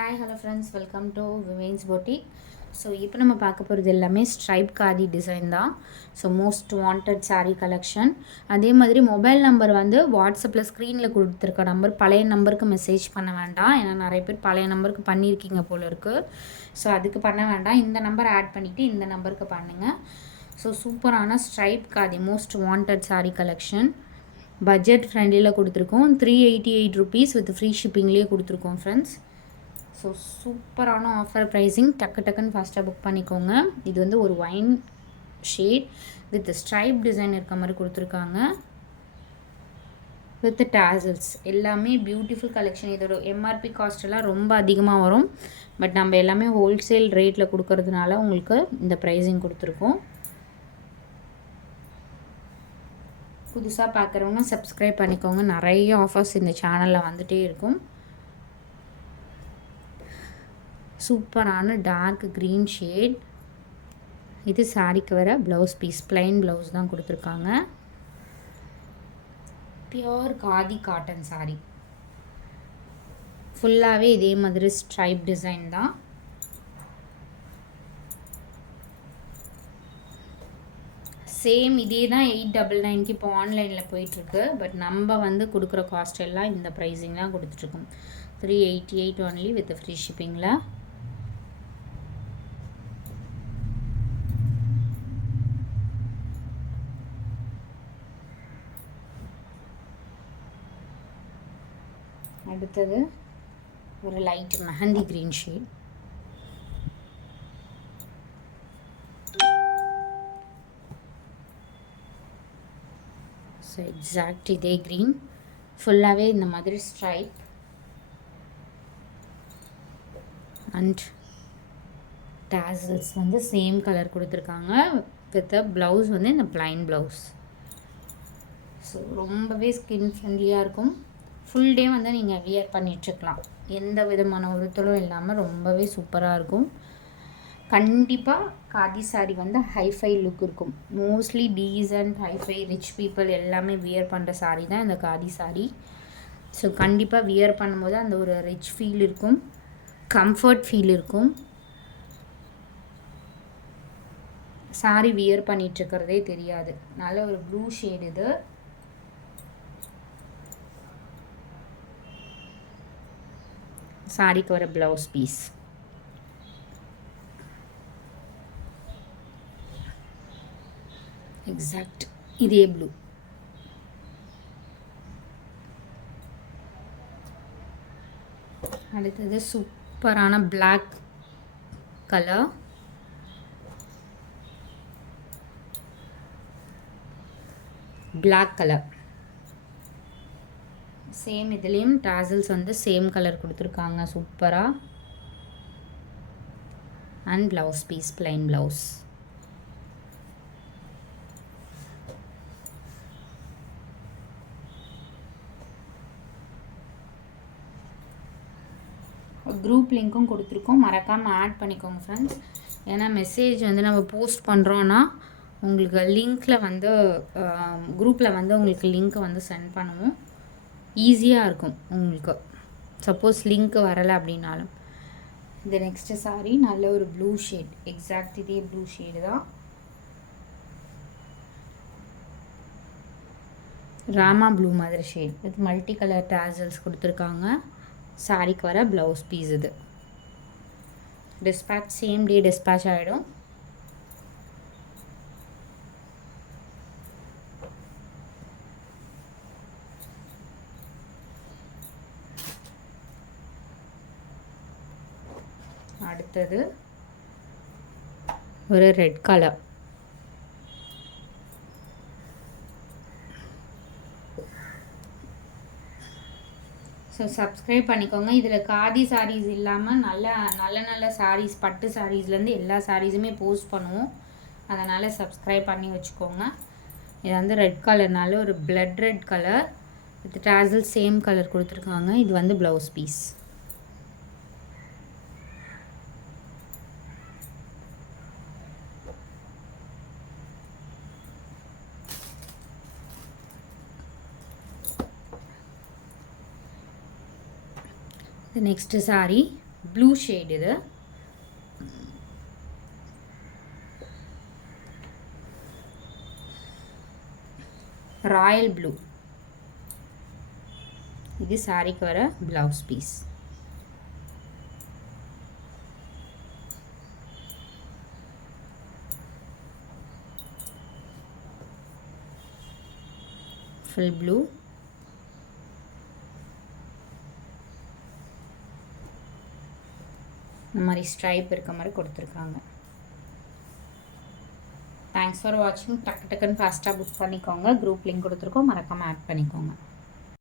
Hi hello friends, welcome to women's boutique. So இப்போ நம்ம பார்க்க போகிறது எல்லாமே ஸ்ட்ரைப் காதி டிசைன் தான். So most wanted saree collection. அதே மாதிரி மொபைல் நம்பர் வந்து வாட்ஸ்அப்பில் ஸ்க்ரீனில் கொடுத்துருக்க நம்பர், பழைய நம்பருக்கு மெசேஜ் பண்ண வேண்டாம். ஏன்னா நிறைய பேர் பழைய நம்பருக்கு பண்ணியிருக்கீங்க போல இருக்குது. ஸோ அதுக்கு பண்ண வேண்டாம், இந்த நம்பர் ஆட் பண்ணிவிட்டு இந்த நம்பருக்கு பண்ணுங்கள். ஸோ சூப்பரான stripe khadi most wanted saree collection. Budget ஃப்ரெண்ட்லியில் கொடுத்துருக்கோம். 388 ருபீஸ் வித் ஃப்ரீ ஷிப்பிங்லேயே கொடுத்துருக்கோம் ஃப்ரெண்ட்ஸ். ஸோ சூப்பரான ஆஃபர் ப்ரைஸிங். டக்குன்னு ஃபாஸ்ட்டாக புக் பண்ணிக்கோங்க. இது வந்து ஒரு wine shade with stripe design இருக்க மாதிரி கொடுத்துருக்காங்க, வித் டாசல்ஸ். எல்லாமே பியூட்டிஃபுல் கலெக்ஷன். இதோட எம்ஆர்பி காஸ்ட் எல்லாம் ரொம்ப அதிகமாக வரும். பட் நம்ம எல்லாமே ஹோல்சேல் ரேட்டில் கொடுக்கறதுனால உங்களுக்கு இந்த ப்ரைஸிங் கொடுத்துருக்கோம். புதுசாக பார்க்குறவங்க சப்ஸ்கிரைப் பண்ணிக்கோங்க. நிறைய ஆஃபர்ஸ் இந்த சேனலில் வந்துகிட்டே இருக்கும். சூப்பரான டார்க் க்ரீன் ஷேட். இது சாரிக்கு வர ப்ளவுஸ் பீஸ், பிளைன் ப்ளவுஸ் தான் கொடுத்துருக்காங்க. Pure khadi cotton sorry. ஃபுல்லாகவே இதே மாதிரி ஸ்ட்ரைப் டிசைன் தான். சேம் இதே தான் 899க்கு இப்போ ஆன்லைனில் போயிட்டுருக்கு. பட் நம்ம வந்து கொடுக்குற காஸ்ட் எல்லாம் இந்த ப்ரைஸிங் தான் கொடுத்துட்ருக்கோம். 388 ஒன்லி வித் ஃப்ரீ ஷிப்பிங்கில். அடுத்தது ஒரு light mehndi green shade. So exact இதே க்ரீன் ஃபுல்லாகவே இந்த மாதிரி ஸ்ட்ரைப் அண்ட் டாசல்ஸ் வந்து சேம் கலர் கொடுத்துருக்காங்க. வித் ப்ளவுஸ் வந்து இந்த பிளைன் ப்ளவுஸ். ஸோ ரொம்பவே ஸ்கின் ஃப்ரெண்ட்லியாக இருக்கும். ஃபுல் டே வந்து நீங்கள் வியர் பண்ணிட்டுருக்கலாம், எந்த விதமான உறுத்தலும் இல்லாமல் ரொம்பவே சூப்பராக இருக்கும். கண்டிப்பாக காதி சாரி வந்து ஹைஃபை லுக் இருக்கும். Mostly decent hifi rich people எல்லாமே வியர் பண்ணுற சாரி தான் இந்த காதி சாரி. ஸோ கண்டிப்பாக வியர் பண்ணும்போது அந்த ஒரு ரிச் ஃபீல் இருக்கும், கம்ஃபர்ட் ஃபீல் இருக்கும். சாரி வியர் பண்ணிகிட்ருக்கிறதே தெரியாது. நல்ல ஒரு ப்ளூ ஷேட் இது. சாரிக்கு வர ப்ளவுஸ் பீஸ். எக்ஸாக்ட் இதே ப்ளூ. அடுத்தது சூப்பரான black colour. Black colour same. இதுலேயும் டாசல்ஸ் வந்து சேம் கலர் கொடுத்துருக்காங்க சூப்பராக. And blouse piece plain blouse. Group லிங்க்கும் கொடுத்துருக்கோம், மறக்காமல் ஆட் பண்ணிக்கோங்க ஃப்ரெண்ட்ஸ். ஏன்னா மெசேஜ் வந்து நம்ம போஸ்ட் பண்ணுறோன்னா உங்களுக்கு லிங்க்கில் வந்து குரூப்பில் வந்து உங்களுக்கு லிங்க்கை வந்து சென்ட் பண்ணுவோம். ஈஸியாக இருக்கும் உங்களுக்கு, சப்போஸ் லிங்க் வரலை அப்படின்னாலும். இந்த நெக்ஸ்ட்டு சாரி நல்ல ஒரு ப்ளூ ஷேட். எக்ஸாக்ட் இதே ப்ளூ ஷேடு தான். ராமா ப்ளூ மாதிரி shade with multi colour tassels கொடுத்துருக்காங்க. சாரிக்கு வர ப்ளவுஸ் பீஸ் இது. டிஸ்பேட்ச் சேம் டே டிஸ்பேட்ச் ஆகிடும். அடுத்தது ஒரு ரெட் கலர். ஸோ சப்ஸ்கிரைப் பண்ணிக்கோங்க. இதில் காதி சாரீஸ் இல்லாமல் நல்ல நல்ல நல்ல சாரீஸ், பட்டு சாரீஸ்லேருந்து எல்லா சாரீஸுமே போஸ்ட் பண்ணுவோம். அதனால் சப்ஸ்கிரைப் பண்ணி வச்சுக்கோங்க. இது வந்து ரெட் கலர்னால ஒரு blood red colour with tassel same colour கொடுத்துருக்காங்க. இது வந்து blouse piece. The next saree blue shade இது. Royal blue. இது சாரிக்கு வர ப்ளவுஸ் பீஸ். Full blue. இந்த மாதிரி ஸ்ட்ரைப் இருக்க மாதிரி கொடுத்துருக்காங்க. தேங்க்ஸ் ஃபார் வாட்சிங். டக்கு டக்குன்னு ஃபாஸ்ட்டாக புக் பண்ணிக்கோங்க. குரூப் லிங்க் கொடுத்துருக்கோம், மறக்காமல் ஆட் பண்ணிக்கோங்க.